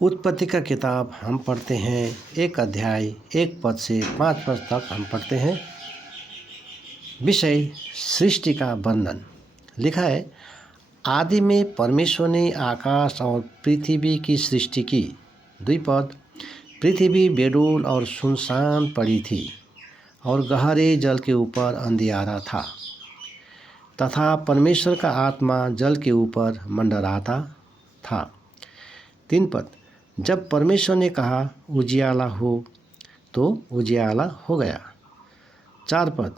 उत्पत्ति का किताब हम पढ़ते हैं। एक अध्याय 1 पद से 5 पद तक हम पढ़ते हैं। विषय सृष्टि का वर्णन। लिखा है, आदि में परमेश्वर ने आकाश और पृथ्वी की सृष्टि की। 2 पद, पृथ्वी बेडौल और सुनसान पड़ी थी और गहरे जल के ऊपर अंधियारा था तथा परमेश्वर का आत्मा जल के ऊपर मंडराता था। 3 पद, जब परमेश्वर ने कहा उजियाला हो तो उजियाला हो गया। 4 पद,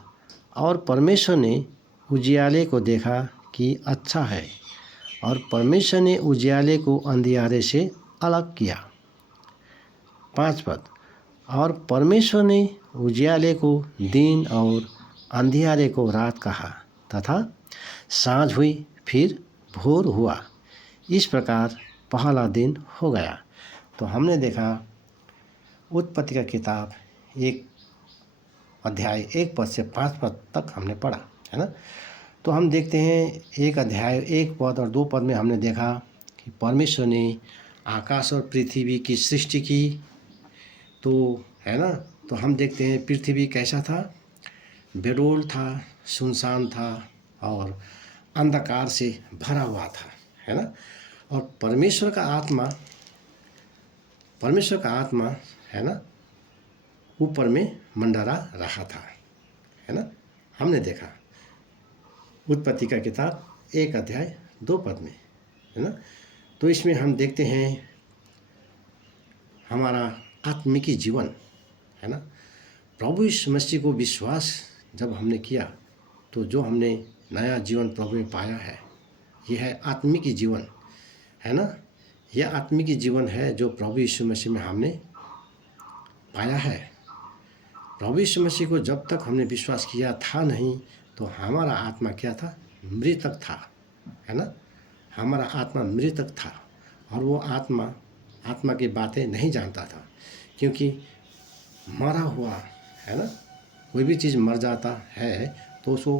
और परमेश्वर ने उजियाले को देखा कि अच्छा है और परमेश्वर ने उजियाले को अंधियारे से अलग किया। 5 पद, और परमेश्वर ने उजियाले को दिन और अंधियारे को रात कहा तथा सांझ हुई फिर भोर हुआ। इस प्रकार पहला दिन हो गया। तो हमने देखा उत्पत्ति का किताब 1 अध्याय 1 पद से 5 पद तक हमने पढ़ा, है ना। तो हम देखते हैं 1 अध्याय 1 पद और 2 पद में हमने देखा कि परमेश्वर ने आकाश और पृथ्वी की सृष्टि की। तो है ना, तो हम देखते हैं पृथ्वी कैसा था, बेडौल था, सुनसान था और अंधकार से भरा हुआ था, है ना। और परमेश्वर का आत्मा है ना ऊपर में मंडरा रहा था, है ना। हमने देखा उत्पत्ति का किताब 1 अध्याय 2 पद में, है ना। तो इसमें हम देखते हैं हमारा आत्मिकी जीवन, है ना। प्रभु यीशु मसीह को विश्वास जब हमने किया तो जो हमने नया जीवन प्रभु में पाया है, यह है आत्मिकी जीवन, है ना। यह आत्मिकी जीवन है जो प्रभु यीशु मसीह में हमने पाया है। प्रभु यीशु मसीह को जब तक हमने विश्वास किया था नहीं, तो हमारा आत्मा क्या था, मृतक था, है ना। हमारा आत्मा मृतक था और वो आत्मा की बातें नहीं जानता था, क्योंकि मरा हुआ, है ना, कोई भी चीज़ मर जाता है तो उसको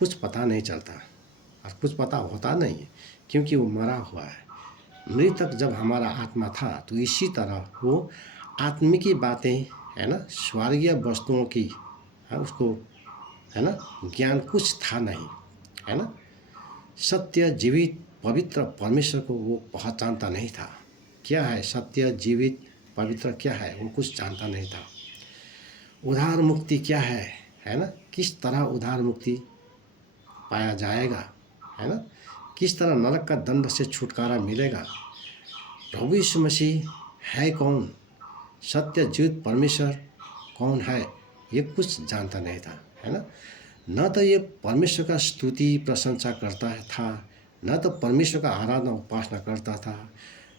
कुछ पता नहीं चलता और कुछ पता होता नहीं है, क्योंकि वो मरा हुआ है। मृतक जब हमारा आत्मा था, तो इसी तरह वो आत्मिकी बातें, है ना, स्वर्गीय वस्तुओं की, है, उसको, है ना, ज्ञान कुछ था नहीं, है ना। सत्य जीवित पवित्र परमेश्वर को वो पहचानता नहीं था। क्या है सत्य जीवित पवित्र, क्या है वो कुछ जानता नहीं था। उधार मुक्ति क्या है ना, किस तरह उधार मुक्ति पाया जाएगा, है ना, किस तरह नरक का दंड से छुटकारा मिलेगा। प्रभु यीशु मसीह है कौन, सत्य जीवित परमेश्वर कौन है, ये कुछ जानता नहीं था, है ना। न तो ये परमेश्वर का स्तुति प्रशंसा करता था, न तो परमेश्वर का आराधना उपासना करता था,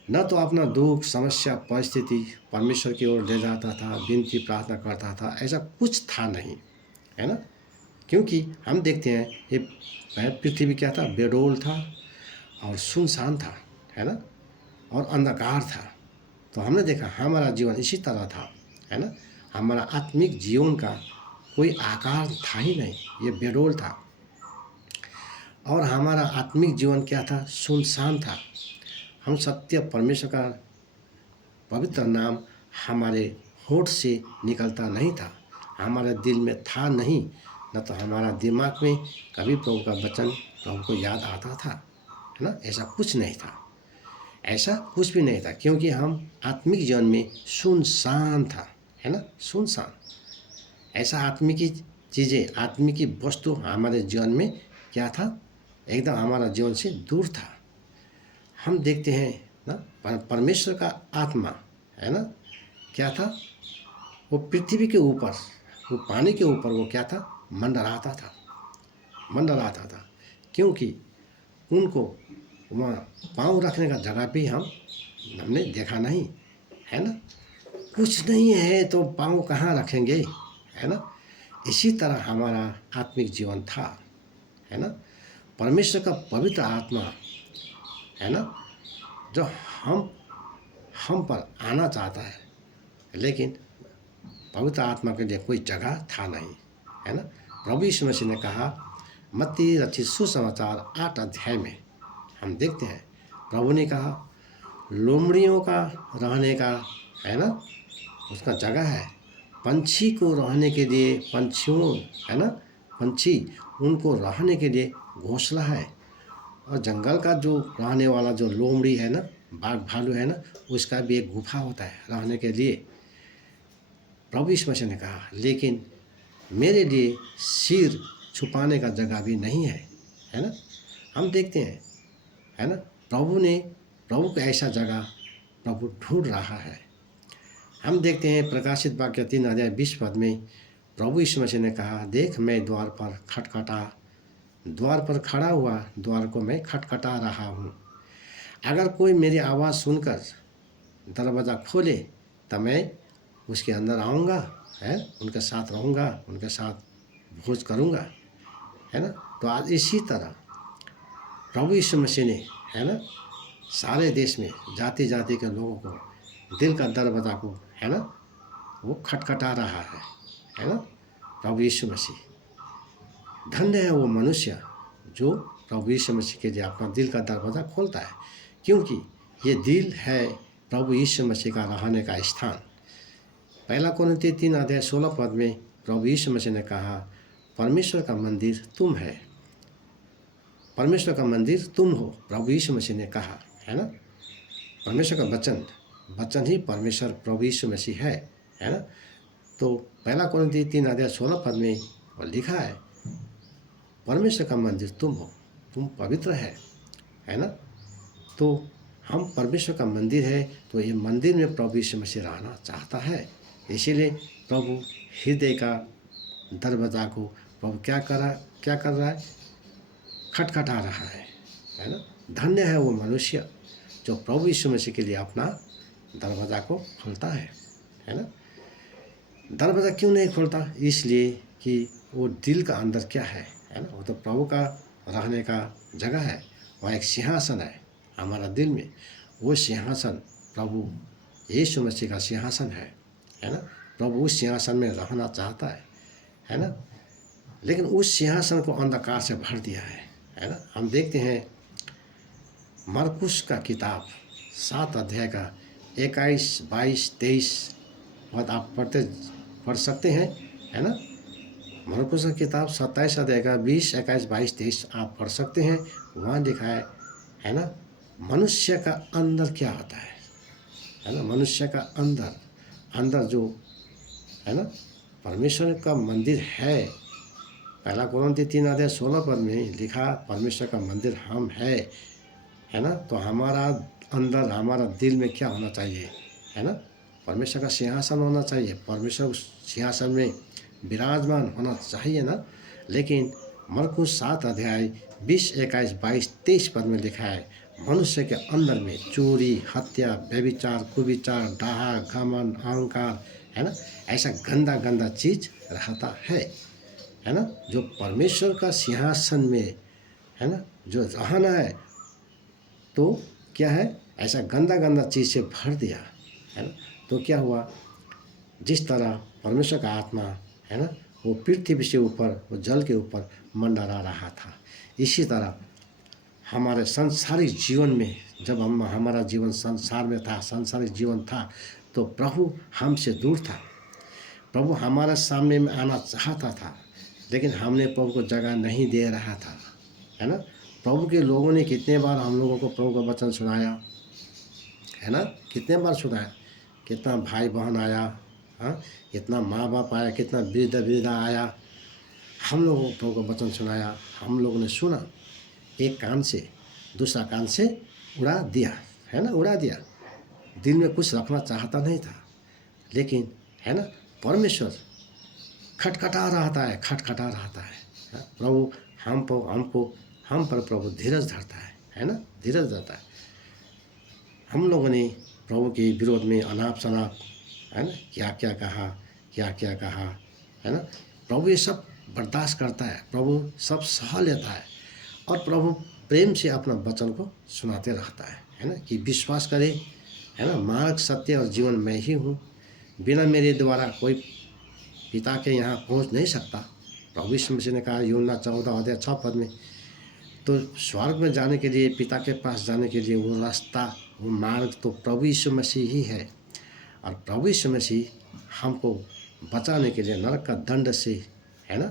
न तो अपना दुख समस्या परिस्थिति परमेश्वर की ओर ले जाता था, विनती प्रार्थना करता था, ऐसा कुछ था नहीं, है ना। क्योंकि हम देखते हैं ये पृथ्वी क्या था, बेडौल था और सुनसान था, है ना, और अंधकार था। तो हमने देखा हमारा जीवन इसी तरह था, है ना। हमारा आत्मिक जीवन का कोई आकार था ही नहीं, ये बेडौल था। और हमारा आत्मिक जीवन क्या था, सुनसान था। हम सत्य परमेश्वर का पवित्र नाम हमारे होठ से निकलता नहीं था, हमारे दिल में था नहीं, न तो हमारा दिमाग में कभी प्रभु का वचन प्रभु को याद आता था, है ना। ऐसा कुछ नहीं था, ऐसा कुछ भी नहीं था, क्योंकि हम आत्मिक जीवन में सुनसान था, है ना, सुनसान। ऐसा आत्मिकी चीज़ें, आत्मिकी वस्तु हमारे जीवन में क्या था, एकदम हमारा जीवन से दूर था। हम देखते हैं ना परमेश्वर का आत्मा, है ना, क्या था, वो पृथ्वी के ऊपर, वो पानी के ऊपर वो क्या था, मंडराता था, क्योंकि उनको वहाँ पाँव रखने का जगह भी हमने देखा नहीं, है ना। कुछ नहीं है तो पाँव कहाँ रखेंगे, है ना। इसी तरह हमारा आत्मिक जीवन था, है ना। परमेश्वर का पवित्र आत्मा, है ना, जो हम पर आना चाहता है, लेकिन पवित्र आत्मा के लिए कोई जगह था नहीं, है ना। प्रभु यीशु मसीह ने कहा, मत्ती रचित सुसमाचार 8 अध्याय में हम देखते हैं प्रभु ने कहा, लोमड़ियों का रहने का, है ना, उसका जगह है। पंछी को रहने के लिए, पंछियों, है ना, पंछी, उनको रहने के लिए घोंसला है। और जंगल का जो रहने वाला जो लोमड़ी है ना, बाघ भालू है ना, उसका भी एक गुफा होता है रहने के लिए। प्रभु यीशु मसीह ने कहा, लेकिन मेरे लिए सिर छुपाने का जगह भी नहीं है ना। हम देखते हैं, है ना, प्रभु को ऐसा जगह प्रभु ढूंढ रहा है। हम देखते हैं प्रकाशित वाक्य 3:20 में प्रभु यीशु मसीह ने कहा, देख मैं द्वार पर खड़ा हुआ, द्वार को मैं खटखटा रहा हूँ। अगर कोई मेरी आवाज़ सुनकर दरवाज़ा खोले तो मैं उसके अंदर आऊँगा, है, उनके साथ रहूँगा, उनके साथ भोज करूँगा, है ना। तो आज इसी तरह प्रभु यीशु मसीह ने, है ना, सारे देश में जाति जाति के लोगों को दिल का दरवाज़ा को, है ना, वो खटखटा रहा है ना। प्रभु यीशु मसीह, धन्य है वो मनुष्य जो प्रभु यीशु मसीह के लिए अपना दिल का दरवाज़ा खोलता है, क्योंकि ये दिल है प्रभु यीशु मसीह का रहने का स्थान। 1 कोरिन्थियों 3:16 में प्रभु यीशु मसीह ने कहा, परमेश्वर का मंदिर तुम है, परमेश्वर का मंदिर तुम हो। प्रभु यीशु मसीह ने कहा, है ना। परमेश्वर का वचन ही परमेश्वर प्रभु यीशु मसीह है ना। तो 1 कोरिन्थियों 3:16 में लिखा है, परमेश्वर का मंदिर तुम हो, तुम पवित्र है ना। तो हम परमेश्वर का मंदिर है, तो ये मंदिर में प्रभु यीशु मसीह रहना चाहता है। इसीलिए प्रभु हृदय का दरवाज़ा को प्रभु क्या कर रहा है, खटखटा रहा है ना। धन्य है वो मनुष्य जो प्रभु यीशु मसीह के लिए अपना दरवाज़ा को खोलता है ना। दरवाज़ा क्यों नहीं खोलता? इसलिए कि वो दिल का अंदर क्या है ना। वो तो प्रभु का रहने का जगह है, वह एक सिंहासन है हमारा दिल में। वो सिंहासन प्रभु यीशु मसीह का सिंहासन है ना। प्रभु उस सिंहासन में रहना चाहता है ना। लेकिन उस सिंहासन को अंधकार से भर दिया है ना। हम देखते हैं मरकुस का किताब 7 अध्याय का 21, 22, 23 पद आप पढ़ सकते हैं, है ना। मरकुस का किताब 27 अध्याय का 20, 21, 22, 23 आप पढ़ सकते हैं। वहाँ लिखा है ना, मनुष्य का अंदर क्या होता है ना। मनुष्य का अंदर जो है ना, परमेश्वर का मंदिर है। 1 कोरिन्थियों 3:16 में लिखा, परमेश्वर का मंदिर हम है ना। तो हमारा अंदर, हमारा दिल में क्या होना चाहिए, है ना, परमेश्वर का सिंहासन होना चाहिए। परमेश्वर उस सिंहासन में विराजमान होना चाहिए ना। लेकिन मरकुस 7 अध्याय 20, 21, 22, 23 पद में लिखा है, मनुष्य के अंदर में चोरी, हत्या, व्यभिचार, कुविचार, डाहा, घमंड, अहंकार, है ना, ऐसा गंदा चीज रहता है ना। जो परमेश्वर का सिंहासन में, है ना, जो रहना है, तो क्या है, ऐसा गंदा चीज़ से भर दिया है ना। तो क्या हुआ, जिस तरह परमेश्वर का आत्मा, है ना, वो पृथ्वी से ऊपर, वो जल के ऊपर मंडरा रहा था, इसी तरह हमारे संसारिक जीवन में, जब हमारा जीवन संसार में था, संसारिक जीवन था, तो प्रभु हमसे दूर था। प्रभु हमारे सामने में आना चाहता था, लेकिन हमने प्रभु को जगह नहीं दे रहा था, है ना। प्रभु के लोगों ने कितने बार हम लोगों को प्रभु का वचन सुनाया, है ना, कितने बार सुनाया। कितना भाई बहन आया, हाँ, कितना माँ बाप आया, कितना वृद्धा आया, हम लोगों को प्रभु का वचन सुनाया। हम लोगों ने सुना, एक कान से दूसरा कान से उड़ा दिया, है ना, उड़ा दिया। दिल में कुछ रखना चाहता नहीं था, लेकिन, है ना, परमेश्वर खटखटा रहता है। प्रभु हम पर प्रभु धीरज धरता है ना, धीरज धरता है। हम लोगों ने प्रभु के विरोध में अनाप शनाप, है ना, क्या कहा, है ना। प्रभु ये सब बर्दाश्त करता है, प्रभु सब सह लेता है, और प्रभु प्रेम से अपना वचन को सुनाते रहता है ना, कि विश्वास करे, है ना, मार्ग, सत्य और जीवन मैं ही हूँ, बिना मेरे द्वारा कोई पिता के यहाँ पहुँच नहीं सकता। प्रभु यीशु मसीह ने कहा यूहन्ना 14 अध्याय 6 पद में। तो स्वर्ग में जाने के लिए, पिता के पास जाने के लिए वो रास्ता, वो मार्ग तो प्रभु यीशु मसीह ही है। और प्रभु यीशु मसीह हमको बचाने के लिए नरक का दंड से, है ना,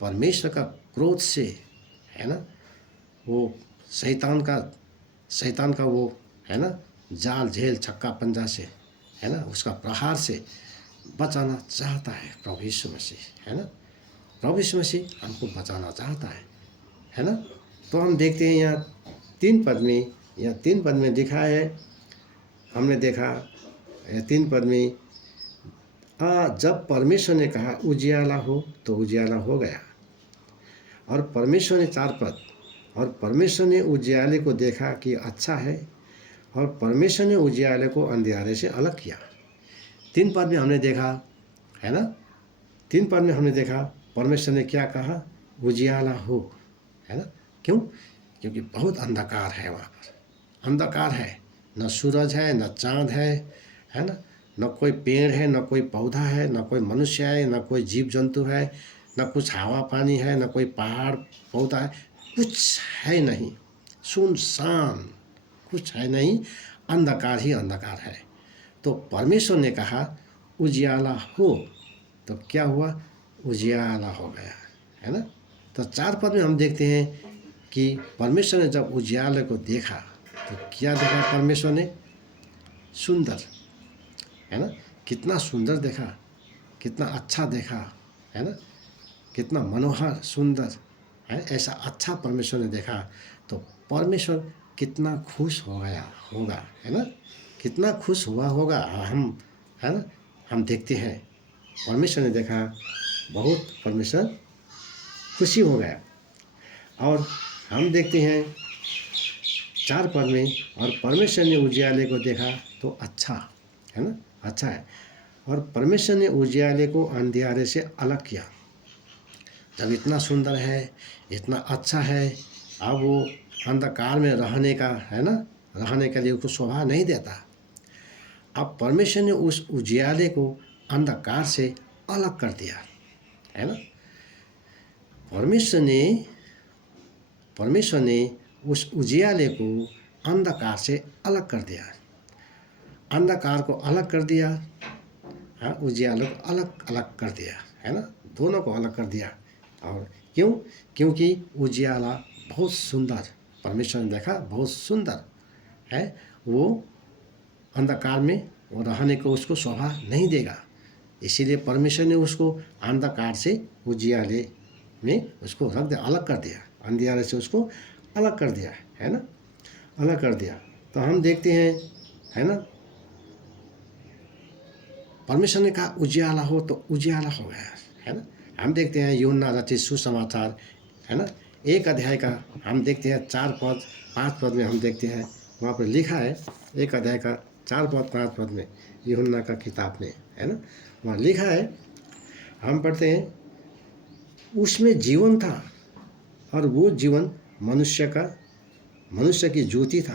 परमेश्वर का क्रोध से, है ना, वो शैतान का वो, है ना, जाल झेल छक्का पंजा से, है ना, उसका प्रहार से बचाना चाहता है प्रभु यीशु मसीह, है ना। प्रभु यीशु मसीह हमको बचाना चाहता है ना। तो हम देखते हैं यहाँ 3 पद में, यहाँ 3 पद में लिखा है, हमने देखा 3 पद में, जब परमेश्वर ने कहा उजियाला हो तो उजियाला हो गया। और परमेश्वर ने 4 पद, और परमेश्वर ने उजियाले को देखा कि अच्छा है, और परमेश्वर ने उजियाले को अंधियारे से अलग किया। 3 पद में हमने देखा, है ना, 3 पद में हमने देखा परमेश्वर ने क्या कहा, उजियाला हो, है ना। क्यों? क्योंकि बहुत अंधकार है, वहाँ पर अंधकार है, न सूरज है, न चाँद है ना, न कोई पेड़ है, न कोई पौधा है, न कोई मनुष्य है, न कोई जीव जंतु है, न कुछ हवा पानी है, न कोई पहाड़ पौधा है, कुछ है नहीं, सुनसान, कुछ है नहीं, अंधकार ही अंधकार है। तो परमेश्वर ने कहा उजियाला हो, तो क्या हुआ, उजियाला हो गया, है ना। तो 4 पद में हम देखते हैं कि परमेश्वर ने जब उजियाले को देखा तो क्या देखा परमेश्वर ने, सुंदर, है ना, कितना सुंदर देखा, कितना अच्छा देखा, है ना, कितना मनोहर सुंदर है, ऐसा अच्छा परमेश्वर ने देखा। तो परमेश्वर कितना खुश हो गया होगा, है ना, कितना खुश हुआ होगा हम, है ना। हम देखते हैं परमेश्वर ने देखा, बहुत परमेश्वर खुशी हो गया। और हम देखते हैं 4 पद में, और परमेश्वर ने उजियाले को देखा तो अच्छा, है ना, अच्छा है, और परमेश्वर ने उजियाले को अंधियारे से अलग किया। जब इतना सुंदर है, इतना अच्छा है, अब वो अंधकार में रहने का, है ना, रहने के लिए उसको शोभा नहीं देता। अब परमेश्वर ने उस उजियाले को अंधकार से अलग कर दिया, है ना। परमेश्वर ने उस उजियाले को अंधकार से अलग कर दिया, अंधकार को अलग कर दिया, हाँ, उजियाले को अलग अलग कर दिया, है ना, दोनों को अलग कर दिया। और क्यों? क्योंकि उजियाला बहुत सुंदर, परमेश्वर ने देखा बहुत सुंदर है, वो अंधकार में वो रहने को उसको शोभा नहीं देगा, इसीलिए परमेश्वर ने उसको अंधकार से उजियाले में उसको रख दिया, अलग कर दिया, अंधियारे से उसको अलग कर दिया, है ना, अलग कर दिया। तो हम देखते हैं, है ना, परमेश्वर ने कहा उजियाला हो तो उजियाला हो गया, है ना। हम देखते हैं यूहन्ना रचित सुसमाचार, है ना, 1 अध्याय का हम देखते हैं 4 पद 5 पद में हम देखते हैं, वहाँ पर लिखा है 1 अध्याय का 4 पद 5 पद में, यूहन्ना का किताब में, है ना, वहाँ लिखा है, हम पढ़ते हैं, उसमें जीवन था और वो जीवन मनुष्य की ज्योति था।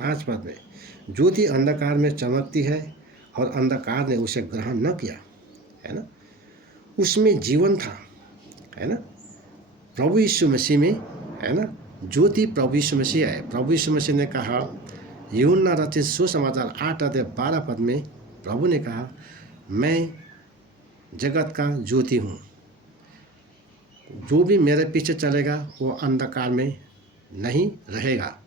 5 पद में, ज्योति अंधकार में चमकती है और अंधकार ने उसे ग्रहण न किया, है ना। उसमें जीवन था, है ना, प्रभु यीशु मसीह में, है ना, ज्योति प्रभु यीशु मसीह है। प्रभु यीशु मसीह ने कहा, यूहन्ना रचित सुसमाचार 8 अध्याय 12 पद में प्रभु ने कहा, मैं जगत का ज्योति हूँ, जो भी मेरे पीछे चलेगा वो अंधकार में नहीं रहेगा,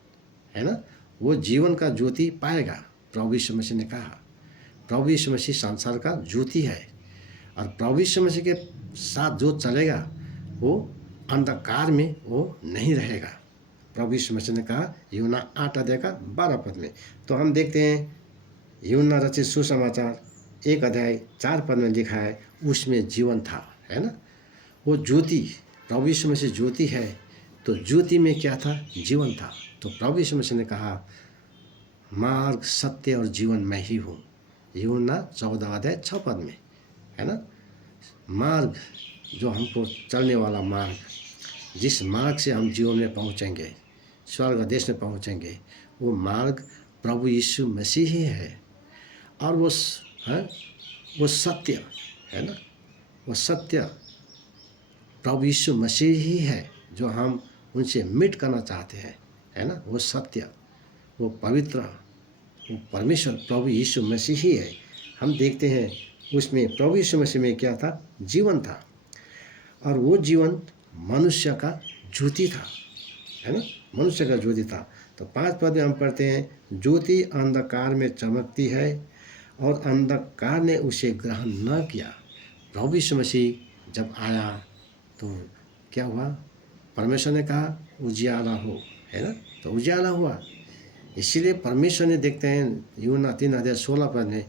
है ना, वो जीवन का ज्योति पाएगा। प्रभु यीशु मसीह ने कहा, प्रभु यीशु मसीह संसार का ज्योति है, और प्रभु यीशु मसीह के साथ जो चलेगा वो अंधकार में वो नहीं रहेगा। प्रभु यीशु मसीह ने कहा यूहन्ना 8 अध्याय का 12 पद में। तो हम देखते हैं यूहन्ना रचित सुसमाचार 1 अध्याय 4 पद में लिखा है, उसमें जीवन था, है ना, वो ज्योति, प्रभु यीशु मसीह ज्योति है, तो ज्योति में क्या था, जीवन था। तो प्रभु यीशु मसीह ने कहा, मार्ग सत्य और जीवन मैं ही हूँ, यूहन्ना 14 अध्याय 6 पद में, है ना। मार्ग, जो हमको चलने वाला मार्ग, जिस मार्ग से हम जीवन में पहुँचेंगे, स्वर्ग देश में पहुँचेंगे, वो मार्ग प्रभु यीशु मसीह ही है। और वो सत्य है ना, वो सत्य प्रभु यीशु मसीह ही है, जो हम उनसे मिट करना चाहते हैं, है ना। वो सत्य, वो पवित्र, वो परमेश्वर प्रभु यीशु मसीह ही है। हम देखते हैं उसमें प्रभु यीशु मसीह में क्या था, जीवन था, और वो जीवन मनुष्य का ज्योति था, है ना, मनुष्य का ज्योति था। तो 5 पद में हम पढ़ते हैं, ज्योति अंधकार में चमकती है और अंधकार ने उसे ग्रहण न किया। प्रभु यीशु मसीह जब आया तो क्या हुआ, परमेश्वर ने कहा उजियाला हो, है ना, तो उजियाला हुआ। इसीलिए परमेश्वर ने, देखते हैं यूहन्ना 3:16 में,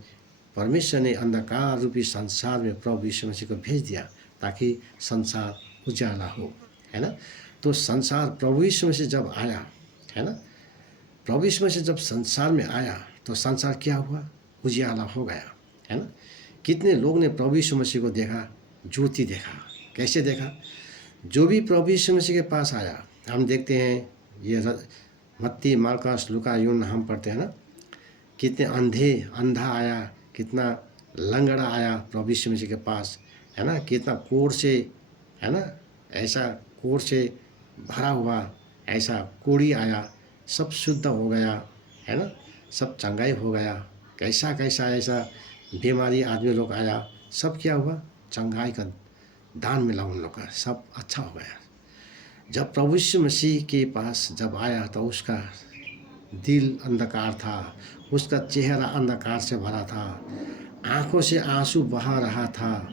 परमेश्वर ने अंधकार रूपी संसार में प्रभु यीशु मसीह को भेज दिया ताकि संसार उजाला हो, है ना। तो संसार, प्रभु यीशु मसीह जब आया, है ना, प्रभु यीशु मसीह जब संसार में आया तो संसार क्या हुआ, उजियाला हो गया, है ना। कितने लोग ने प्रभु यीशु मसीह को देखा, ज्योति देखा। कैसे देखा, जो भी प्रभु यीशु मसीह के पास आया, हम देखते हैं ये मत्ती, मार्कस, लूका, यूहन्ना हम पढ़ते हैं ना, कितने अंधा आया, कितना लंगड़ा आया प्रभु यीशु मसीह के पास, है ना, कितना कोढ़ से, है ना, ऐसा कोढ़ से भरा हुआ ऐसा कोढ़ी आया, सब शुद्ध हो गया, है ना, सब चंगाई हो गया। कैसा कैसा ऐसा बीमारी आदमी लोग आया, सब क्या हुआ, चंगाई का दान मिला उन लोग का, सब अच्छा हो गया। जब प्रभु यीशु मसीह के पास जब आया तो उसका दिल अंधकार था, उसका चेहरा अंधकार से भरा था, आंखों से आंसू बहा रहा था,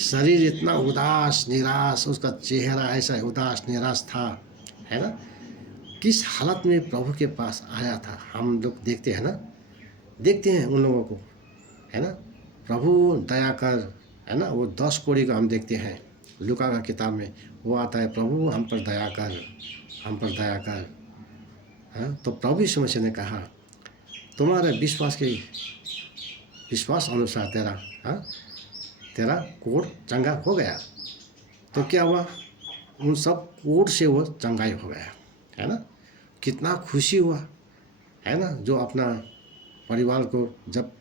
शरीर इतना उदास निराश, उसका चेहरा ऐसा उदास निराश था, है ना। किस हालत में प्रभु के पास आया था, हम लोग देखते हैं ना, देखते हैं उन लोगों को, है ना। प्रभु दया कर, है ना, वो 10 कोढ़ी को हम देखते हैं लूका का किताब में, वो आता है, प्रभु हम पर दया कर, हम पर दया कर। हाँ, तो प्रभु यीशु मसीह ने कहा तुम्हारे विश्वास अनुसार तेरा, हाँ, तेरा कोढ़ चंगा हो गया। तो क्या हुआ, उन सब कोढ़ से वो चंगाई हो गया, है ना। कितना खुशी हुआ, है ना। जो अपना परिवार को, जब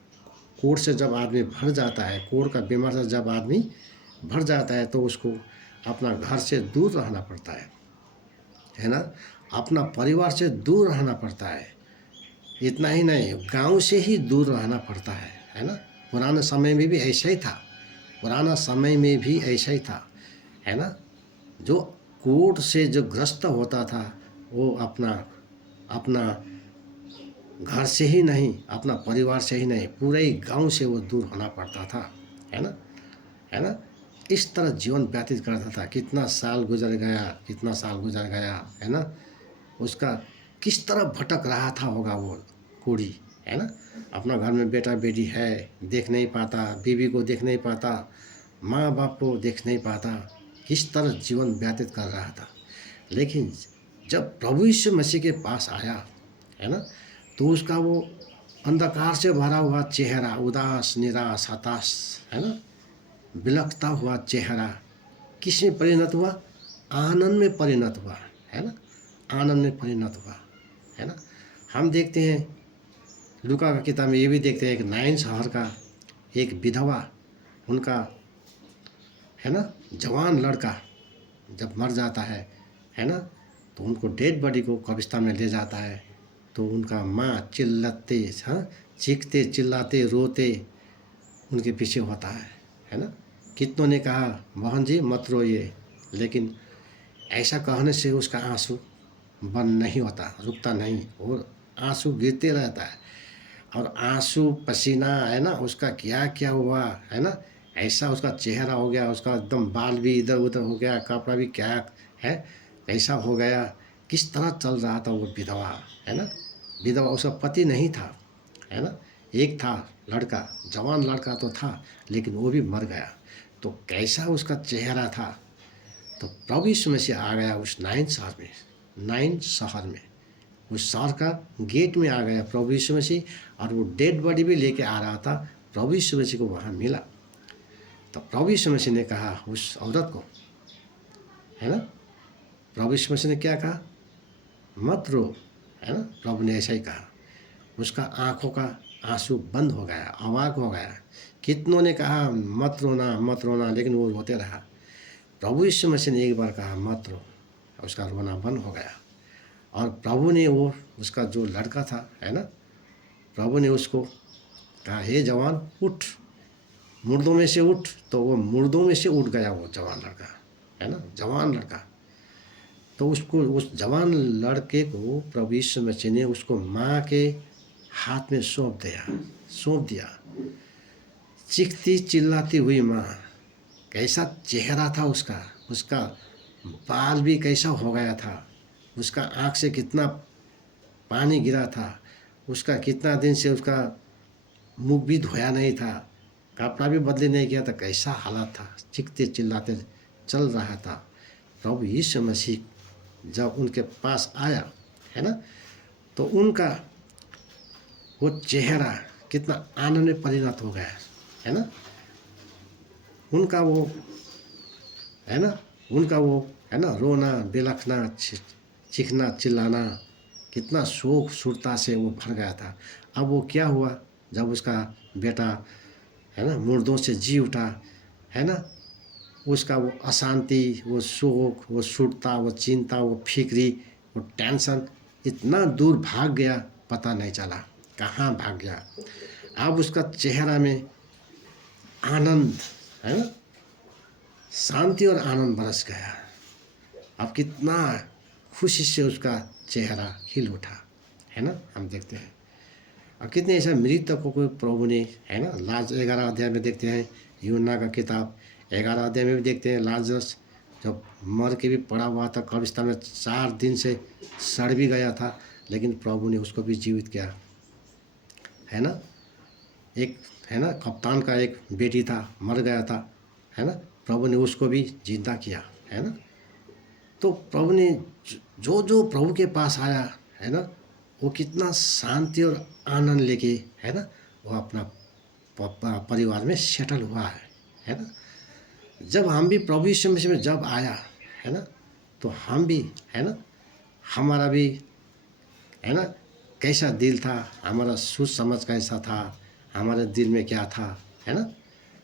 कोढ़ से जब आदमी भर जाता है, कोढ़ का बीमार से जब आदमी भर जाता है तो उसको अपना घर से दूर रहना पड़ता है ना, अपना परिवार से दूर रहना पड़ता है। इतना ही नहीं, गांव से ही दूर रहना पड़ता है ना। पुराने समय में भी ऐसा ही था, पुराना समय में भी ऐसा ही था, है ना। जो कोढ़ से जो ग्रस्त होता था वो अपना अपना घर से ही नहीं, अपना परिवार से ही नहीं, पूरे ही गांव से वो दूर होना पड़ता था, है ना, है ना। इस तरह जीवन व्यतीत करता था। कितना साल गुजर गया, कितना साल गुजर गया, है ना। उसका किस तरह भटक रहा था होगा वो कोढ़ी, है ना। अपना घर में बेटा बेटी है, देख नहीं पाता, बीवी को देख नहीं पाता, माँ बाप को देख नहीं पाता, किस तरह जीवन व्यतीत कर रहा था। लेकिन जब प्रभु यीशु मसीह के पास आया, है ना, तो उसका वो अंधकार से भरा हुआ चेहरा, उदास निराश हताश, है ना, बिलखता हुआ चेहरा किस में परिणत हुआ, आनंद में परिणत हुआ, है ना, आनंद में परिणत हुआ, है ना। हम देखते हैं लूका का किताब में ये भी देखते हैं, एक नाइन शहर का एक विधवा, उनका, है ना, जवान लड़का जब मर जाता है ना, तो उनको डेड बॉडी को कब्रिस्तान में ले जाता है, तो उनका माँ चिल्लाते, हाँ, चीखते चिल्लाते रोते उनके पीछे होता है ना। कितनों ने कहा मोहन जी मत रोइए, लेकिन ऐसा कहने से उसका आंसू बंद नहीं होता, रुकता नहीं, और आंसू गिरते रहता है, और आंसू पसीना, है ना, उसका क्या क्या हुआ, है ना, ऐसा उसका चेहरा हो गया, उसका एकदम बाल भी इधर उधर हो गया, कपड़ा भी क्या है ऐसा हो गया। किस तरह चल रहा था वो विधवा, है ना। विधवा, उसका पति नहीं था, है ना, एक था लड़का, जवान लड़का तो था, लेकिन वो भी मर गया। तो कैसा उसका चेहरा था। तो प्रभु यीशु मसीह आ गया उस नाइन शहर में, उस शहर का गेट में आ गया प्रभु यीशु मसीह, और वो डेड बॉडी भी लेके आ रहा था। प्रभु यीशु मसीह को वहाँ मिला, तो प्रभु यीशु मसीह ने कहा उस औरत को, है ना, प्रभु यीशु मसीह ने क्या कहा, मत रो, है ना। प्रभु ने ऐसा ही कहा, उसका आँखों का आंसू बंद हो गया, अवाक हो गया। कितनों ने कहा मत रोना मत रोना, लेकिन वो रोते रहा। प्रभु यीशु मसीह ने एक बार कहा मत रो, उसका रोना बंद हो गया। और प्रभु ने वो उसका जो लड़का था, है ना, प्रभु ने उसको कहा, हे जवान उठ, मुर्दों में से उठ। तो वो मुर्दों में से उठ गया वो जवान लड़का, है ना, जवान लड़का। तो उसको, उस जवान लड़के को प्रभु यीशु मसीह ने उसको माँ के हाथ में सौंप दिया। चीखती चिल्लाती हुई माँ, कैसा चेहरा था उसका, उसका बाल भी कैसा हो गया था, उसका आँख से कितना पानी गिरा था, उसका कितना दिन से उसका मुख भी धोया नहीं था, कपड़ा भी बदली नहीं किया था, कैसा हालत था, चीखते चिल्लाते चल रहा था। प्रभु यीशु मसीह जब उनके पास आया, है ना, तो उनका वो चेहरा कितना आनंद में परिणत हो गया, है ना, उनका वो, है ना, उनका वो, है ना, रोना बिलखना चीखना चिल्लाना कितना शोक सुरता से वो भर गया था। अब वो क्या हुआ, जब उसका बेटा, है ना, मुर्दों से जी उठा, है ना, उसका वो अशांति, वो शोक, वो सुरता, वो चिंता, वो फिक्री, वो टेंशन इतना दूर भाग गया, पता नहीं चला कहाँ भाग गया। अब उसका चेहरा में आनंद, है ना, शांति और आनंद बरस गया। अब कितना खुशी से उसका चेहरा खिल उठा, है ना, हम देखते हैं। और कितने ऐसे मृतकों को प्रभु ने, है ना, लाज 11 अध्याय में देखते हैं, यूहन्ना का किताब 11 अध्याय में भी देखते हैं, लाजरस जब मर के भी पड़ा हुआ था कब्रिस्तान में, 4 दिन से सड़ भी गया था, लेकिन प्रभु ने उसको भी जीवित किया, है ना। एक, है ना, कप्तान का एक बेटी था, मर गया था, है ना, प्रभु ने उसको भी जिंदा किया, है ना। तो प्रभु ने जो जो प्रभु के पास आया, है ना, वो कितना शांति और आनंद लेके, है ना, वो अपना परिवार में सेटल हुआ है ना। जब हम भी प्रभु यीशु मसीह में जब आया, है ना, तो हम भी, है ना, हमारा भी, है ना, कैसा दिल था, हमारा सोच समझ कैसा था, हमारे दिल में क्या था, है ना,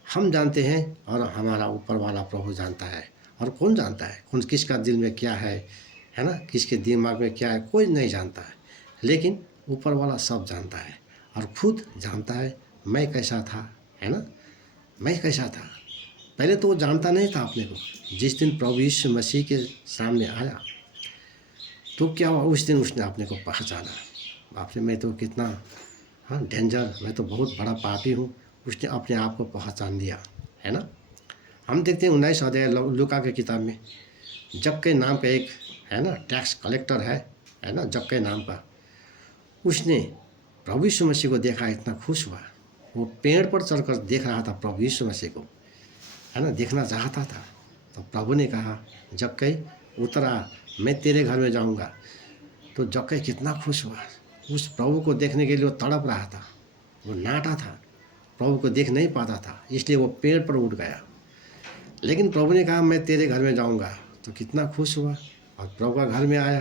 हम जानते हैं और हमारा ऊपर वाला प्रभु जानता है। और कौन जानता है कौन किसका दिल में क्या है ना, किसके दिमाग में क्या है, कोई नहीं जानता है, लेकिन ऊपर वाला सब जानता है और खुद जानता है मैं कैसा था, है ना, मैं कैसा था। पहले तो वो जानता नहीं था अपने को। जिस दिन प्रभु यीशु मसीह के सामने आया तो क्या हुआ, उस दिन उसने अपने को पहचाना, बाप रे मैं तो कितना, हाँ, डेंजर, मैं तो बहुत बड़ा पापी हूँ। उसने अपने आप को पहचान लिया, है ना। हम देखते हैं 19 अध्याय लूका के किताब में, जक्कई नाम का एक, है ना, टैक्स कलेक्टर है ना, जक्कई नाम का, उसने प्रभु यीशु मसीह को देखा, इतना खुश हुआ, वो पेड़ पर चढ़कर देख रहा था प्रभु यीशु मसीह को, है ना, देखना चाहता था। तो प्रभु ने कहा, जक्कई उतरा, मैं तेरे घर में जाऊंगा। तो जक्कई कितना खुश हुआ, उस प्रभु को देखने के लिए वो तड़प रहा था, वो नाटा था, प्रभु को देख नहीं पाता था, इसलिए वो पेड़ पर उठ गया। लेकिन प्रभु ने कहा मैं तेरे घर में जाऊंगा, तो कितना खुश हुआ और प्रभु का घर में आया,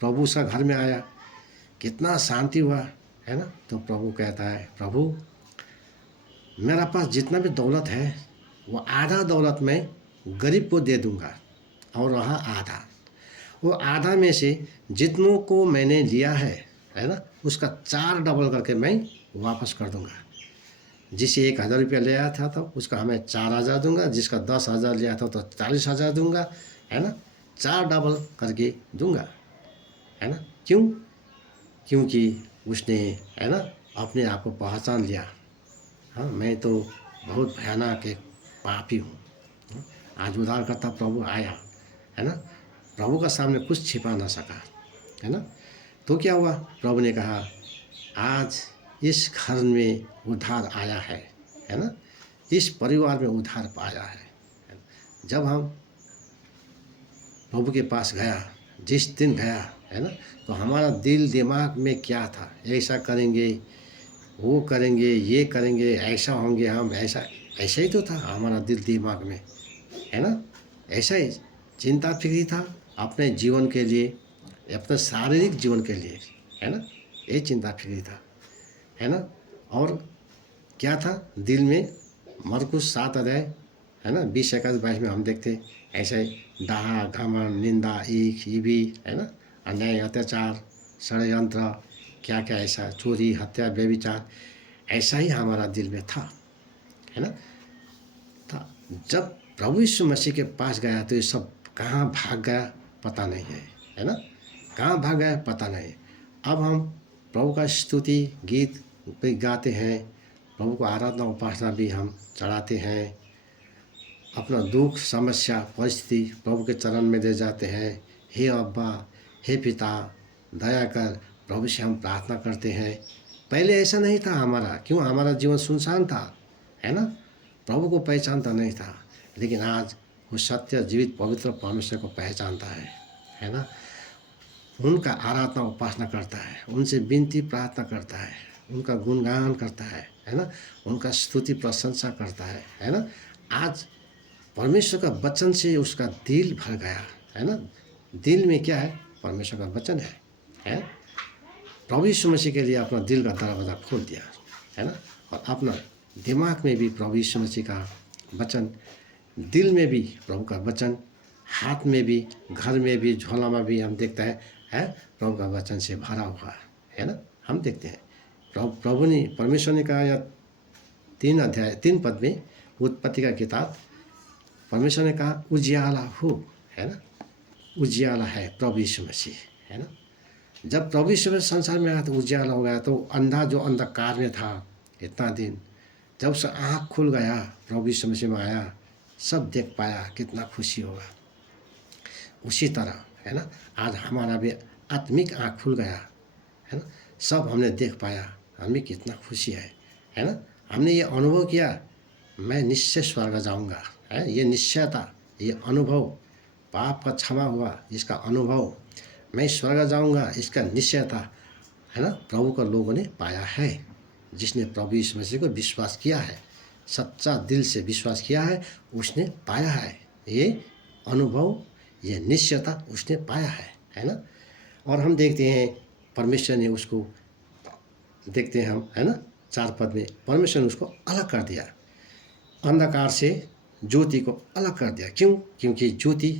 प्रभु उसका घर में आया, कितना शांति हुआ, है ना। तो प्रभु कहता है, प्रभु मेरा पास जितना भी दौलत है वो आधा दौलत मैं गरीब को दे दूंगा, और रहा आधा, वो आधा में से जितनों को मैंने लिया है ना, उसका 4 डबल करके मैं वापस कर दूंगा। जिसे 1,000 रुपया ले आया था तो उसका हमें 4,000 दूंगा, जिसका 10,000 लिया था तो 40,000 दूंगा, है ना, 4 डबल करके दूंगा, है ना। क्यों? क्योंकि उसने, है ना, अपने आप को पहचान लिया, हाँ मैं तो बहुत भयानक एक पापी हूँ। आज उद्धारकर्ता प्रभु आया, है ना, प्रभु का सामने कुछ छिपा ना सका, है ना। तो क्या हुआ, प्रभु ने कहा आज इस घर में उद्धार आया है ना, इस परिवार में उद्धार पाया है। जब हम प्रभु के पास गया, जिस दिन गया, है ना, तो हमारा दिल दिमाग में क्या था, ऐसा करेंगे, वो करेंगे, ये करेंगे, ऐसा होंगे हम, ऐसा ही तो था हमारा दिल दिमाग में, है ना। ऐसा ही चिंता फिक्री था अपने जीवन के लिए, अपने शारीरिक जीवन के लिए, है ना, ये चिंता फिक्री था, है ना। और क्या था दिल में, मरकुस 7 अध्याय, है ना, 20-21-22 में हम देखते ऐसे डाहा घमंड निंदा ईख ईवी, है ना, अन्याय अत्याचार षड्यंत्र क्या क्या ऐसा चोरी हत्या व्यभिचार ऐसा ही हमारा दिल में था, है ना। था जब प्रभु यीशु मसीह के पास गया तो ये सब कहाँ भाग गया पता नहीं है ना, कहाँ भाग गया पता नहीं। अब हम प्रभु का स्तुति गीत भी गाते हैं, प्रभु को आराधना उपासना भी हम चढ़ाते हैं, अपना दुख समस्या परिस्थिति प्रभु के चरण में दे जाते हैं। हे अब्बा, हे पिता, दया कर, प्रभु से हम प्रार्थना करते हैं। पहले ऐसा नहीं था हमारा, क्यों, हमारा जीवन सुनसान था, है ना, प्रभु को पहचानता नहीं था। लेकिन आज वो सत्य जीवित पवित्र परमेश्वर को पहचानता है ना, उनका आराधना उपासना करता है, उनसे विनती प्रार्थना करता है, उनका गुणगान करता है ना, उनका स्तुति प्रशंसा करता है ना। आज परमेश्वर का वचन से उसका दिल भर गया, है ना। दिल में क्या है, परमेश्वर का वचन है। प्रभु यीशु मसीह के लिए अपना दिल का दरवाज़ा खोल दिया, है ना, और अपना दिमाग में भी प्रभु यीशु मसीह का वचन, दिल में भी प्रभु का वचन, हाथ में भी, घर में भी, झोला में भी हम देखते हैं प्रभु का वचन से भरा हुआ है ना। हम देखते हैं प्रभु ने, परमेश्वर ने कहा, या 3 पद में उत्पत्ति का किताब, परमेश्वर ने कहा उजियाला हो, है ना, उजियाला है प्रभु यीशु मसीह, है ना। जब प्रभु यीशु मसीह संसार में आया तो उजियाला हो गया, तो अंधा जो अंधकार में था इतना दिन, जब उसका आँख खुल गया, प्रभु यीशु मसीह में आया, सब देख पाया, कितना खुशी होगा। उसी तरह, है ना, आज हमारा भी आत्मिक आँख खुल गया, है ना, सब हमने देख पाया, हमें कितना खुशी है ना। हमने ये अनुभव किया, मैं निश्चय स्वर्ग जाऊंगा, है, ये निश्चयता, ये अनुभव, पाप का क्षमा हुआ इसका अनुभव, मैं स्वर्ग जाऊंगा इसका निश्चयता, है ना, प्रभु का लोगों ने पाया है। जिसने प्रभु यीशु मसीह को विश्वास किया है, सच्चा दिल से विश्वास किया है, उसने पाया है ये अनुभव, ये निश्चयता उसने पाया है ना। और हम देखते हैं परमेश्वर ने उसको, देखते हैं हम, है ना, 4 पद में परमेश्वर ने उसको अलग कर दिया, अंधकार से ज्योति को अलग कर दिया। क्यों? क्योंकि ज्योति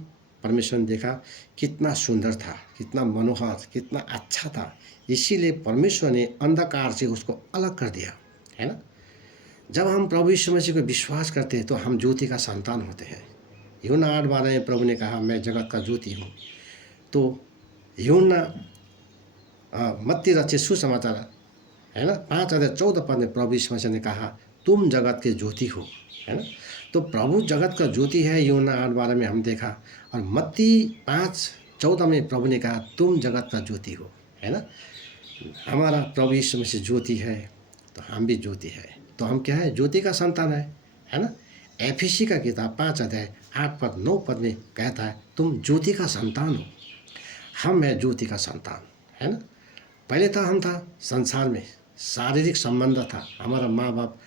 परमेश्वर ने देखा कितना सुंदर था, कितना मनोहर, कितना अच्छा था, इसीलिए परमेश्वर ने अंधकार से उसको अलग कर दिया, है ना। जब हम प्रभु यीशु मसीह को विश्वास करते हैं तो हम ज्योति का संतान होते हैं। यूहन्ना 8:12 में प्रभु ने कहा मैं जगत का ज्योति हूँ। तो यूहन्ना मत्ती रचित सुसमाचार, है ना, 5:14 में प्रभु यीशु मसीह ने कहा तुम जगत के ज्योति हो, है ना। तो प्रभु जगत का ज्योति है, यूहन्ना 8:12 में हम देखा, और मत्ती 5:14 में प्रभु ने कहा तुम जगत का ज्योति हो, है ना। हमारा प्रभु यीशु मसीह ज्योति है तो हम भी ज्योति है, तो हम क्या है, ज्योति का संतान है ना। एफिसी का किताब 5:8-9 में कहता है तुम ज्योति का संतान हो, हम है ज्योति का संतान, है ना। पहले था, हम था संसार में, शारीरिक संबंध था, हमारा माँ बाप,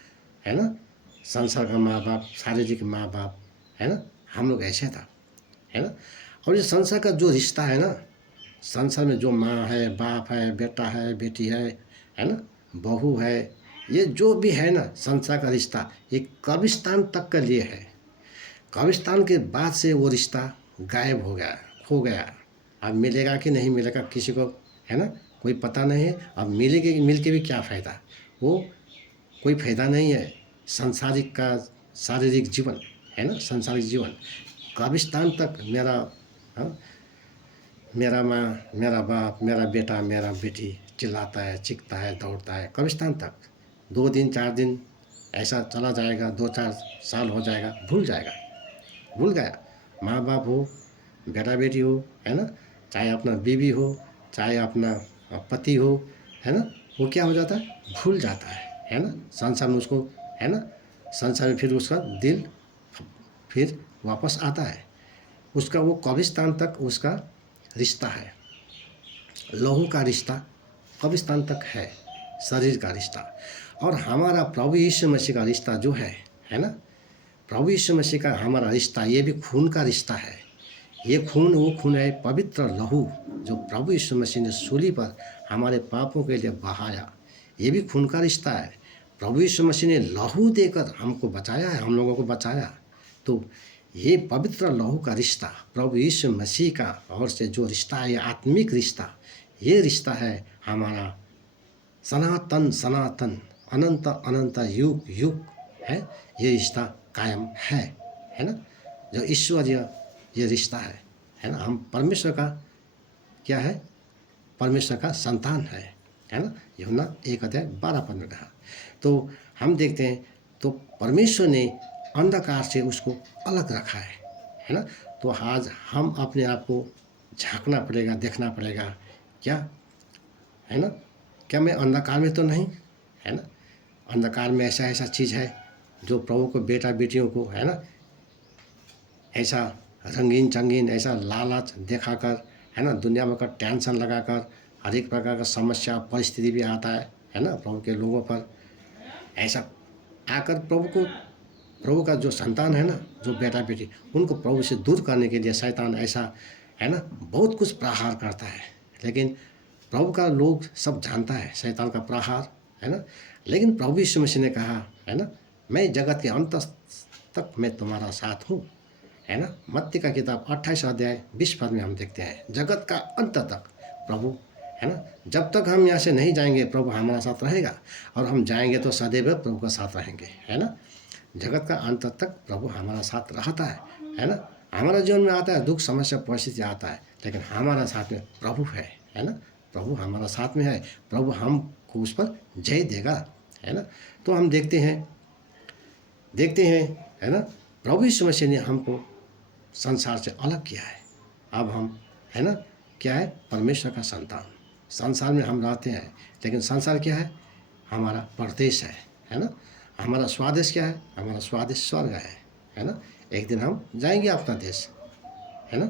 है ना, संसार का माँ बाप, शारीरिक माँ बाप, है ना, हम लोग ऐसे था, है ना। और ये संसार का जो रिश्ता है ना, संसार में जो माँ है, बाप है, बेटा है, बेटी है ना, बहू है, ये जो भी है ना, संसार का रिश्ता ये कब्रिस्तान तक के लिए है। कब्रिस्तान के बाद से वो रिश्ता गायब हो गया, खो गया। अब मिलेगा कि नहीं मिलेगा किसी को, है ना, कोई पता नहीं है। अब मिलेगी, मिल के भी क्या फ़ायदा, वो कोई फ़ायदा नहीं है। सांसारिक का शारीरिक जीवन, है ना, सांसारिक जीवन कब्रिस्तान तक। मेरा माँ, मेरा बाप, मेरा बेटा, मेरा बेटी चिल्लाता है, चीखता है, दौड़ता है, कब्रिस्तान तक 2 दिन 4 दिन ऐसा चला जाएगा, 2-4 साल हो जाएगा, भूल जाएगा, भूल गया। माँ बाप हो, बेटा बेटी हो, है ना, चाहे अपना बीवी हो, चाहे अपना पति हो, है ना, वो क्या हो जाता है, भूल जाता है ना। संसार में उसको, है ना, संसार में फिर उसका दिल फिर वापस आता है, उसका वो कब्रिस्तान तक उसका रिश्ता है, लहू का रिश्ता कब्रिस्तान तक है, शरीर का रिश्ता। और हमारा प्रभु यीशु मसीह का रिश्ता जो है ना, प्रभु यीशु मसीह का हमारा रिश्ता, ये भी खून का रिश्ता है। ये खून वो खून है, पवित्र लहू जो प्रभु यीशु मसीह ने सूली पर हमारे पापों के लिए बहाया, ये भी खून का रिश्ता है। प्रभु यीशु मसीह ने लहू देकर हमको बचाया है, हम लोगों को बचाया, तो ये पवित्र लहू का रिश्ता प्रभु यीशु मसीह का और से जो रिश्ता है, ये आत्मिक रिश्ता, ये रिश्ता है हमारा सनातन सनातन अनंत अनंत युग युग है। ये रिश्ता कायम है ना, जो ईश्वरीय ये रिश्ता है ना। हम परमेश्वर का क्या है, परमेश्वर का संतान है ना। यूहन्ना 1:12 में कहा। तो हम देखते हैं तो परमेश्वर ने अंधकार से उसको अलग रखा है ना। तो आज हम अपने आप को झांकना पड़ेगा, देखना पड़ेगा, क्या है ना, क्या मैं अंधकार में तो नहीं, है ना। अंधकार में ऐसा ऐसा चीज़ है जो प्रभु को बेटा बेटियों को, है ना, ऐसा रंगीन चंगीन ऐसा लालच दिखाकर, है ना, दुनिया में का टेंशन लगाकर हर एक प्रकार का समस्या परिस्थिति भी आता है ना प्रभु के लोगों पर। ऐसा आकर प्रभु का जो संतान है ना, जो बेटा बेटी, उनको प्रभु से दूर करने के लिए शैतान ऐसा, है ना, बहुत कुछ प्रहार करता है। लेकिन प्रभु का लोग सब जानता है शैतान का प्रहार, है ना। लेकिन प्रभु यीशु मसीह ने कहा, है ना, मैं जगत के अंत तक मैं तुम्हारा साथ हूँ, है ना। मत्ती का किताब 28:20 में हम देखते हैं जगत का अंत तक प्रभु, है ना। जब तक हम यहाँ से नहीं जाएंगे प्रभु हमारा साथ रहेगा, और हम जाएंगे तो सदैव प्रभु का साथ रहेंगे, है ना। जगत का अंत तक प्रभु हमारा साथ रहता है ना। हमारा जीवन में आता है दुख समस्या परिस्थिति आता है, लेकिन हमारा साथ में प्रभु है ना। प्रभु हमारा साथ में है, प्रभु हमको उस पर जय देगा, है ना। तो हम देखते हैं है ना, प्रभु यीशु मसीह ने हमको संसार से अलग किया है। अब हम, है ना, क्या है, परमेश्वर का संतान। संसार में हम रहते हैं, लेकिन संसार क्या है, हमारा परदेश है ना। हमारा स्वादेश क्या है, हमारा स्वादेश स्वर्ग है ना। एक दिन हम जाएंगे अपना देश, है ना,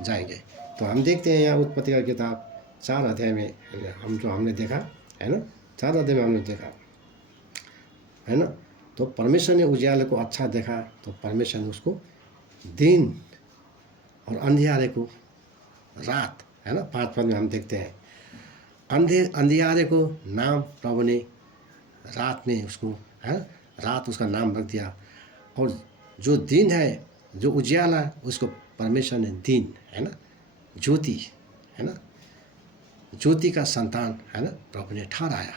जाएंगे। तो हम देखते हैं यहाँ उत्पत्ति का किताब 4 अध्याय में हम जो हमने देखा, है ना, 4 अध्याय में हमने देखा, है ना। तो परमेश्वर ने उजियाले को अच्छा देखा, तो परमेश्वर ने उसको दिन और अंधियारे को रात, है ना। 5 पद में हम देखते हैं अंधियारे को नाम प्रभु ने रात में उसको, है, रात उसका नाम रख दिया, और जो दिन है, जो उजियाला, उसको परमेश्वर ने दिन, है ना, ज्योति, है ना, ज्योति का संतान, है ना, प्रभु ने ठहराया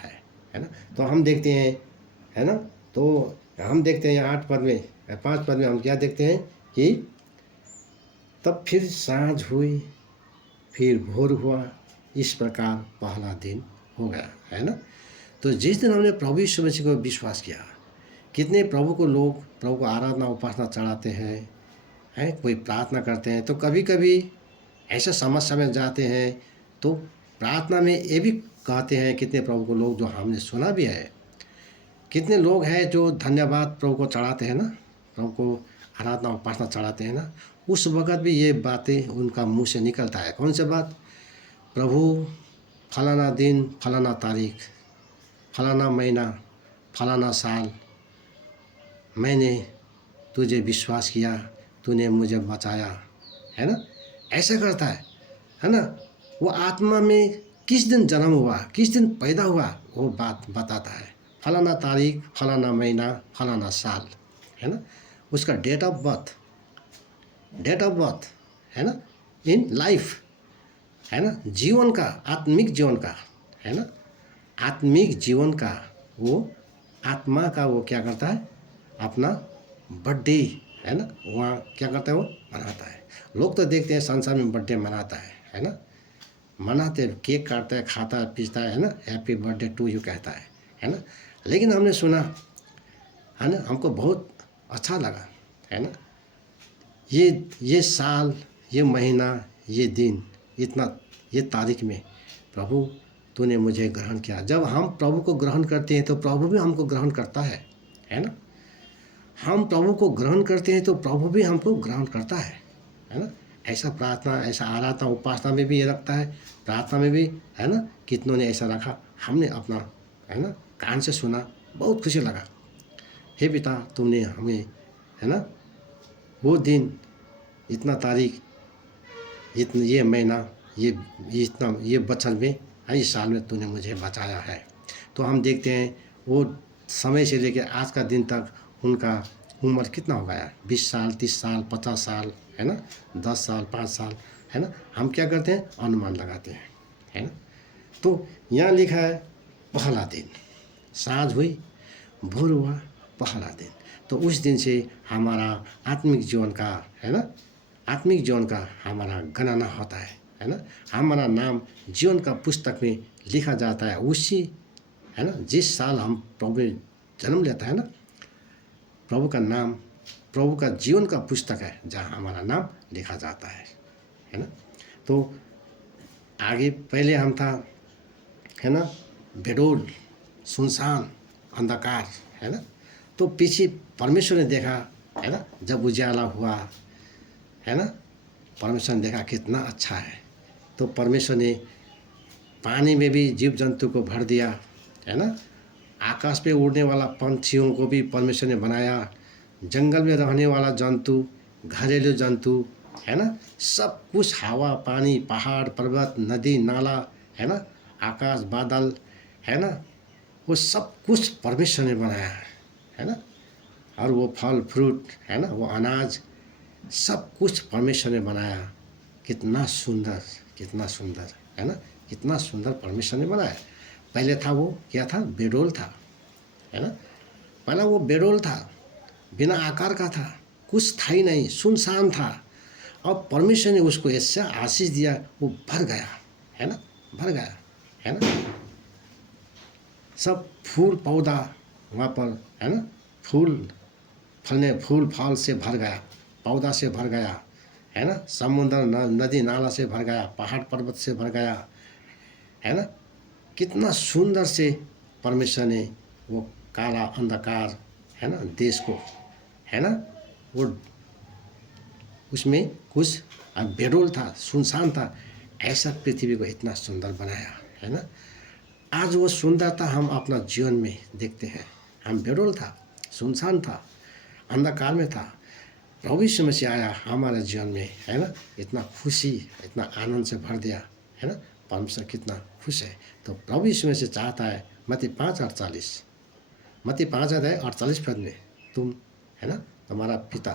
है ना। तो हम देखते हैं, है ना, तो हम देखते हैं 8 पद में, 5 पद में हम क्या देखते हैं कि तब फिर सांझ हुई, फिर भोर हुआ, इस प्रकार पहला दिन हो गया, है ना। तो जिस दिन हमने प्रभु यीशु मसीह को विश्वास किया, कितने प्रभु को लोग प्रभु को आराधना उपासना चढ़ाते हैं, कोई प्रार्थना करते हैं, तो कभी कभी ऐसा समस्या में जाते हैं तो प्रार्थना में ये भी कहते हैं, कितने प्रभु को लोग जो हमने सुना भी है, कितने लोग हैं जो धन्यवाद प्रभु को चढ़ाते हैं ना, प्रभु को आराधना उपासना चढ़ाते हैं ना, उस वक़्त भी ये बातें उनका मुंह से निकलता है। कौन सी बात, प्रभु फलाना दिन, फलाना तारीख, फलाना महीना, फलाना साल मैंने तुझे विश्वास किया, तूने मुझे बचाया, है ना। ऐसा करता है ना। वो आत्मा में किस दिन जन्म हुआ, किस दिन पैदा हुआ, वो बात बताता है। फलाना तारीख, फलाना महीना, फलाना साल, है ना, उसका डेट ऑफ बर्थ है ना, इन लाइफ, है ना, जीवन का, आत्मिक जीवन का, है ना, आत्मिक जीवन का, वो आत्मा का वो क्या करता है, अपना बर्थडे, है ना, वहाँ क्या करता है, वो मनाता है। लोग तो देखते हैं संसार में बर्थडे मनाता है ना, मनाते, केक काटता है, खाता है, पीता है ना, हैप्पी बर्थडे टू यू कहता है ना। लेकिन हमने सुना, है ना, हमको बहुत अच्छा लगा, है ना, ये साल, ये महीना, ये दिन, इतना, ये तारीख में प्रभु तूने मुझे ग्रहण किया। जब हम प्रभु को ग्रहण करते हैं तो प्रभु भी हमको ग्रहण करता है ना। हम प्रभु को ग्रहण करते हैं तो प्रभु भी हमको ग्रहण करता है ना। ऐसा प्रार्थना, ऐसा आराधना उपासना में भी ये रखता है, प्रार्थना में भी, है ना, कितनों ने ऐसा रखा, हमने अपना, है ना, कान से सुना, बहुत खुशी लगा। हे पिता, तुमने हमें, है ना, वो दिन, इतना तारीख, इतना ये महीना, ये इतना, ये बचल में, इस साल में तूने मुझे बचाया है। तो हम देखते हैं वो समय से लेकर आज का दिन तक उनका उम्र कितना हो गया, 20 साल, 30 साल, 50 साल, है ना, 10 साल, 5 साल, है ना, हम क्या करते हैं, अनुमान लगाते हैं, है ना। तो यहाँ लिखा है पहला दिन, साँझ हुई, भोर हुआ, पहला दिन। तो उस दिन से हमारा आत्मिक जीवन का, है ना, आत्मिक जीवन का हमारा गणना होता है ना। हमारा नाम जीवन का पुस्तक में लिखा जाता है उसी, है ना, जिस साल हम प्रभु जन्म लेता है ना, प्रभु का नाम, प्रभु का जीवन का पुस्तक है जहाँ हमारा नाम लिखा जाता है ना। तो आगे पहले हम था, है ना, बेडोल, सुनसान, अंधकार, है ना। तो पीछे परमेश्वर ने देखा, है ना, जब उजाला हुआ, है ना, परमेश्वर ने देखा कितना अच्छा है। तो परमेश्वर ने पानी में भी जीव जंतु को भर दिया, है ना, आकाश पे उड़ने वाला पंछियों को भी परमेश्वर ने बनाया, जंगल में रहने वाला जंतु, घरेलू जंतु, है ना, सब कुछ, हवा, पानी, पहाड़, पर्वत, नदी, नाला, है ना, आकाश, बादल, है ना, वो सब कुछ परमेश्वर ने बनाया है ना। और वो फल फ्रूट, है ना, वो अनाज, सब कुछ परमेश्वर ने बनाया। कितना सुंदर, कितना सुंदर, है ना, कितना सुंदर परमेश्वर ने बनाया। पहले था वो क्या था, बेडोल था, है ना। पहला वो बेडोल था, बिना आकार का था, कुछ था ही नहीं, सुनसान था। अब परमेश्वर ने उसको ऐसा आशीष दिया, वो भर गया, है ना, भर गया, है ना। सब फूल पौधा वहाँ पर, है ना, फूल फलने, फूल फल से भर गया, पौधा से भर गया, है ना, समुद्र नदी नाला से भर गया, पहाड़ पर्वत से भर गया, है ना। कितना सुंदर से परमेश्वर ने वो काला अंधकार, है ना, देश को, है ना, वो उसमें कुछ बेडोल था, सुनसान था, ऐसा पृथ्वी को इतना सुंदर बनाया, है ना। आज वो सुंदरता हम अपना जीवन में देखते हैं। हम बेडोल था, सुनसान था, अंधकार में था, प्रभु यीशु मसीह आया हमारे जीवन में, है ना, इतना खुशी, इतना आनंद से भर दिया, है ना। परमेश्वर कितना खुश है। तो प्रभु यीशु मसीह चाहता है, मत्ती 5:48, मत्ती 5:48 में, तुम, है ना, तुम्हारा पिता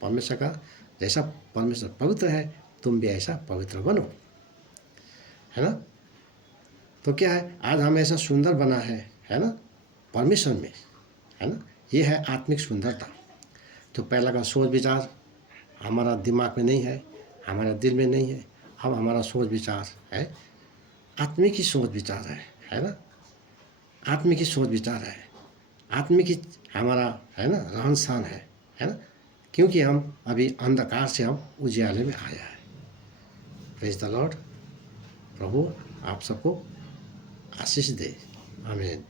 परमेश्वर का जैसा परमेश्वर पवित्र है, तुम भी ऐसा पवित्र बनो, है ना। तो क्या है, आज हम ऐसा सुंदर बना है ना, परमेश्वर में, है ना। ये है आत्मिक सुंदरता। तो पहला का सोच विचार हमारा दिमाग में नहीं है, हमारे दिल में नहीं है। अब हमारा सोच विचार है, आत्मिक ही सोच विचार है ना, आत्मिक ही सोच विचार है, आत्मिक ही हमारा, है ना, रहन सहन है ना। क्योंकि हम अभी अंधकार से हम उजियाले में आया है। Praise the Lord. प्रभु आप सबको आशीष दे। आमीन।